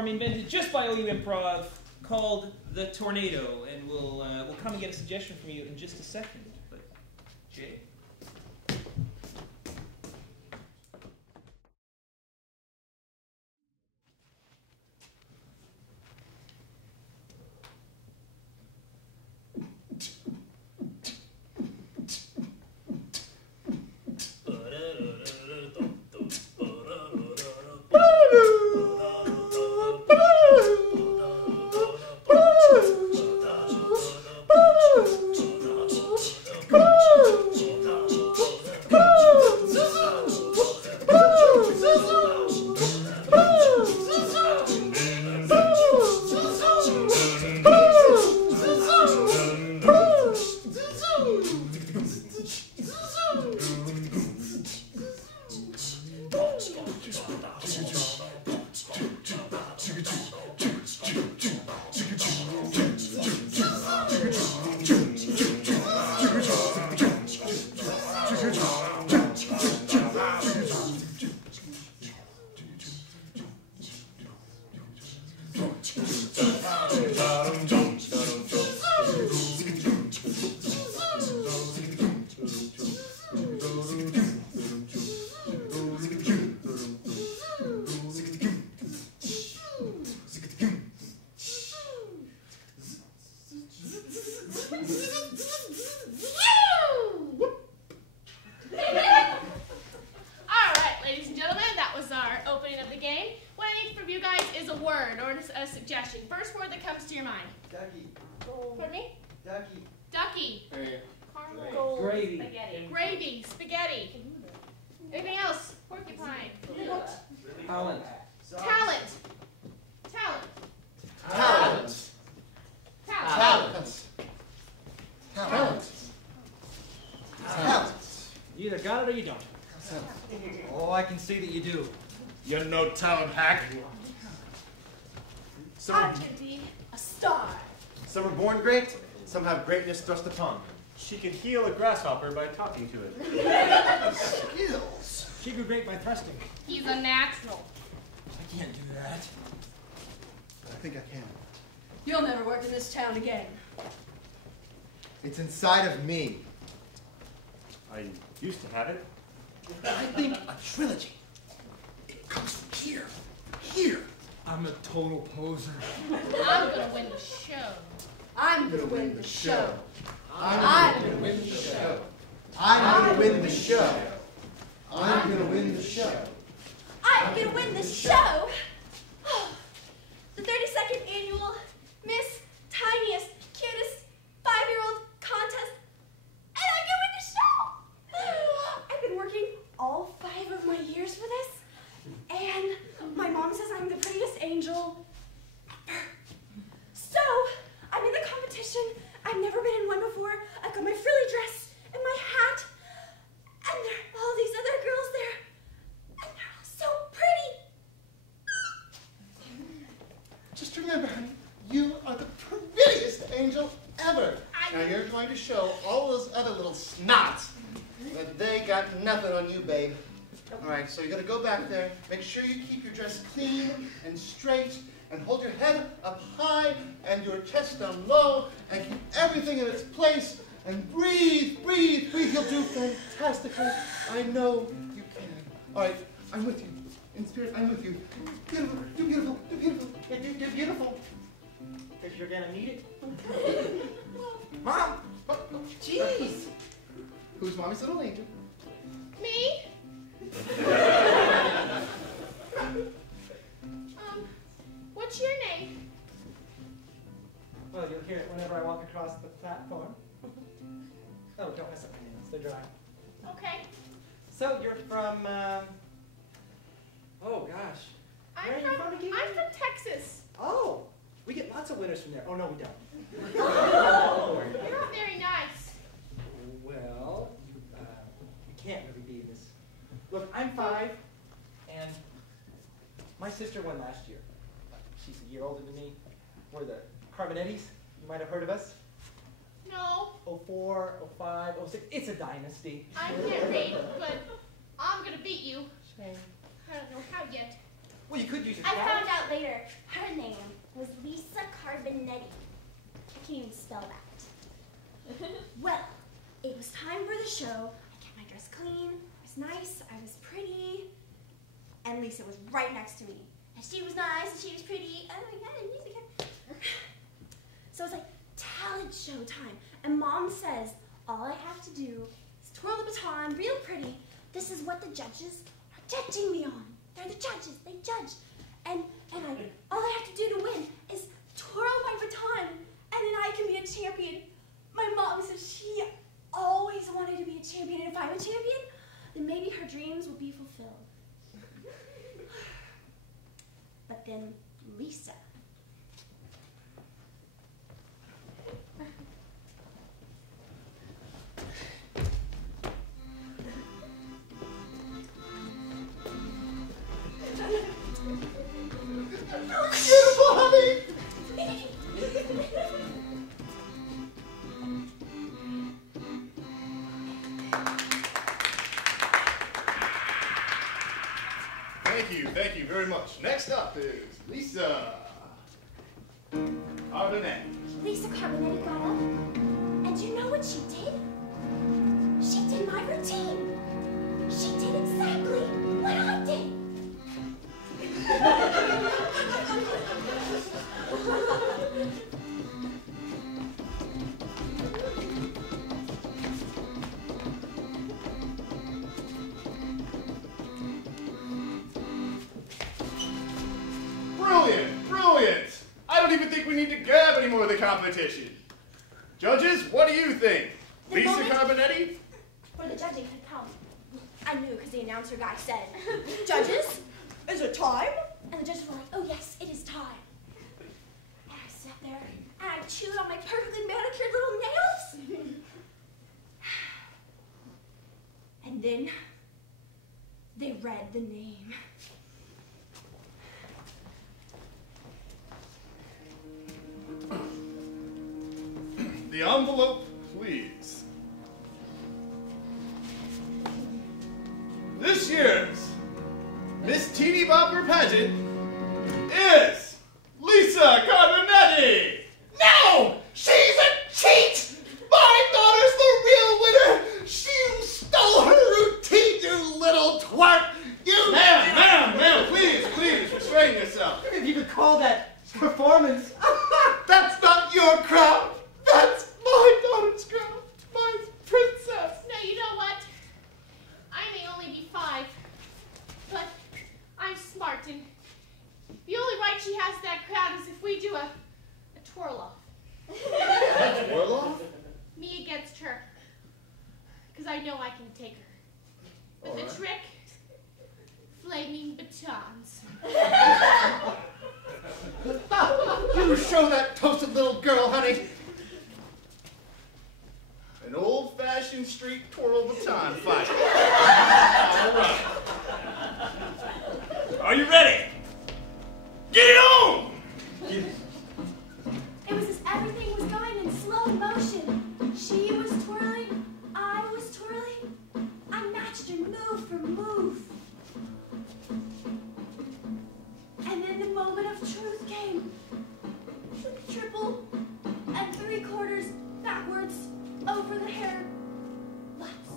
form invented just by OU Improv called the tornado, and we'll come and get a suggestion from you in just a second. But Jay. You're no talent hack. I can be a star. Some are born great, some have greatness thrust upon them. She could heal a grasshopper by talking to it. Skills. She grew great by thrusting. He's a natural. I can't do that. But I think I can. You'll never work in this town again. It's inside of me. I used to have it. I think a trilogy. It comes from here. Here. I'm a total poser. I'm gonna win the show. I'm gonna win the show. I'm gonna win the show. I'm gonna win the show. I'm gonna win the show. I'm gonna win the show. The 32nd annual Miss Tiniest, Cutest 5-year-old contest, and I'm gonna win the show. I've been working all 5 of my years for this, and my mom says I'm the prettiest angel ever. So I'm in the competition. I've never been in one before. I've got my frilly dress and my hat, and there are all these other girls there, and they're all so pretty. Just remember, honey, you are the prettiest angel ever. Now you're going to show all those other little snots that they got nothing on you, babe. All right, so you're going to go back there, make sure you keep your dress clean and straight, and hold your head up high and your chest down low, and keep everything in its place, and breathe, breathe, breathe. You'll do fantastically. I know you can. All right, I'm with you. In spirit, I'm with you. Beautiful, do beautiful, do beautiful, do beautiful. Because you're going to need it. Mom! Jeez! Who's Mommy's little angel? Me? What's your name? Well, you'll hear it whenever I walk across the platform. Oh, don't mess up my nails. They're dry. Okay. So, you're from, oh, gosh. Where are you from again? I'm from Texas. Oh, we get lots of winners from there. Oh, no, we don't. You're not very nice. Well, you can't really be in this. Look, I'm 5, and my sister won last year. She's a year older than me. We're the Carmenettis. You might have heard of us. No. 04, 05, 06. It's a dynasty. I can't read, but I'm gonna beat you. Shame. I don't know how yet. Well, you could use your I cat. found out later. Her name was Lisa Carbonetti. I can't even spell that. Well, it was time for the show. I kept my dress clean. I was nice. I was pretty. And Lisa was right next to me. And she was nice, and she was pretty. Oh my God, and music. So it's like talent show time. And Mom says, all I have to do is twirl the baton real pretty. This is what the judges are judging me on. They're the judges. They judge. And all I have to do to win is twirl my baton, and then I can be a champion. My mom says she always wanted to be a champion, and if I'm a champion, then maybe her dreams will be fulfilled. But then Lisa. Beautiful, honey! Thank you very much. Next up is Lisa Carbonetti. Lisa Carbonetti got up, and you know what she did? She did my routine. She did exactly what I did. Brilliant, brilliant. I don't even think we need to grab any more of the competition. Judges, what do you think? The Lisa moment Carbonetti? for the judging had come. I knew because the announcer guy said, "Judges, is it time?" And the judges were like, "Oh yes, it is time." And I sat there and I chewed on my perfectly manicured little nails. And then they read the name. The envelope, please. This year's Miss Teeny Bopper pageant is Lisa Carbonetti. No! She's a cheat! My daughter's the real winner! She stole her routine, you little twerp! You... Ma'am, please, restrain yourself. If you could call that performance. That's not your crowd! That's my daughter's crowd! My princess! Now, you know what? I may only be 5, but I'm smart, and the only right she has to that crowd is if we do a twirl-off. Twirl off? Me against her. Because I know I can take her. With All the right. trick, flaming batons. You show that toasted little girl, honey. An old-fashioned street twirl baton fight. All right. Are you ready? Get it on! It was as everything was going in slow motion. She was twirling, I was twirling. I matched her move for move. And then the moment of truth came. Triple and 3/4 backwards over the hair. Laps.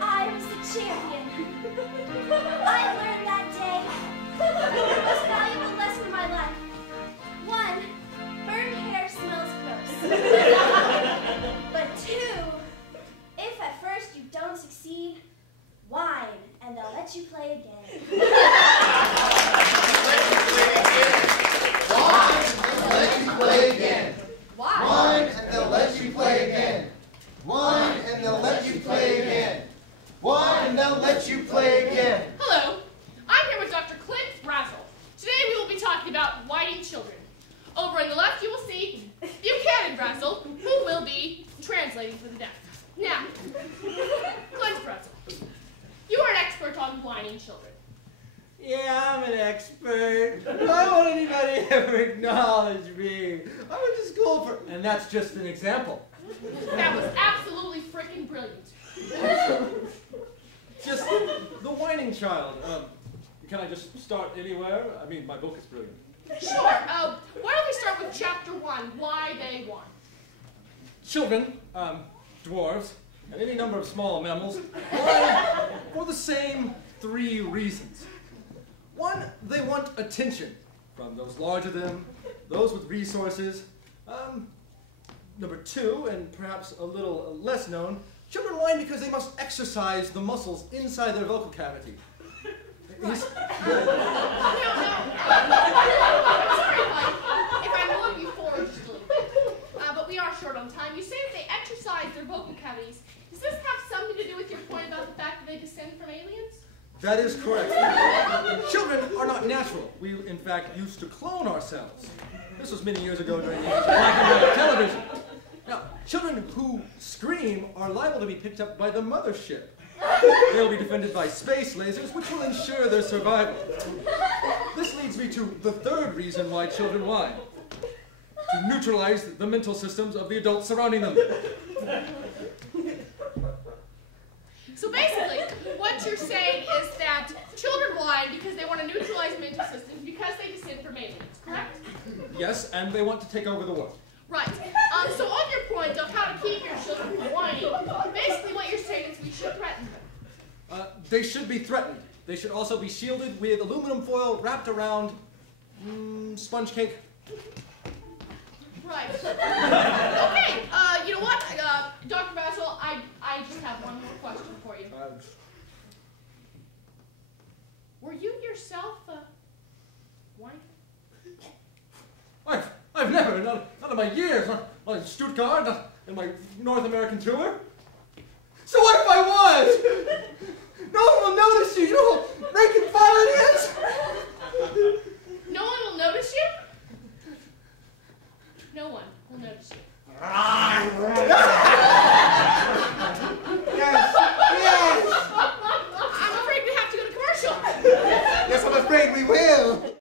I was the champion. I learned that day the most valuable lesson in my life. 1, burned hair smells gross. But 2, if at first you don't succeed, whine and they'll let you play again. Let you play again. Why? Whine and they'll let you play again. Whine and they'll let you play again. Whine and they'll let you play again. Hello, I'm here with Dr. Clint Vrazel. Today we will be talking about whining children. Over on the left you will see Buchanan Vrazel, who will be translating for the deaf. Now, I'm an expert. Why won't anybody ever acknowledge me? I went to school for... And that's just an example. That was absolutely freaking brilliant. Just the whining child. Can I just start anywhere? I mean, my book is brilliant. Sure. Why don't we start with chapter 1, Why They Won. Children, dwarves, and any number of small mammals whine for the same 3 reasons. 1, they want attention from those larger than them, those with resources. Number 2, and perhaps a little less known, children whine because they must exercise the muscles inside their vocal cavity. No. I'm sorry if I move you forward just a little bit. But we are short on time. You say that they exercise their vocal cavities. Does this have something to do with your point about the fact that they descend from aliens? That is correct. Children are not natural. We, in fact, used to clone ourselves. This was many years ago during the age of black and white television. Now, children who scream are liable to be picked up by the mothership. They'll be defended by space lasers, which will ensure their survival. This leads me to the 3rd reason why children whine. To neutralize the mental systems of the adults surrounding them. So basically, what you're saying is that children whine because they want to neutralize mental systems because they descend from aliens, correct? Yes, and they want to take over the world. Right. So on your point of how to keep your children from whining, basically what you're saying is we should threaten them. They should be threatened. They should also be shielded with aluminum foil wrapped around sponge cake. Right. Okay, you know what, Dr. Vrazel, I just have one more question for you. Were you yourself, whining? I've never, none of my years, not in Stuttgart, not in my North American tour. So what if I was? No one will notice you. You know how rank and file it is? No one will notice you? No one will notice you. Yes! I'm afraid we have to go to commercial. Yes, I'm afraid we will.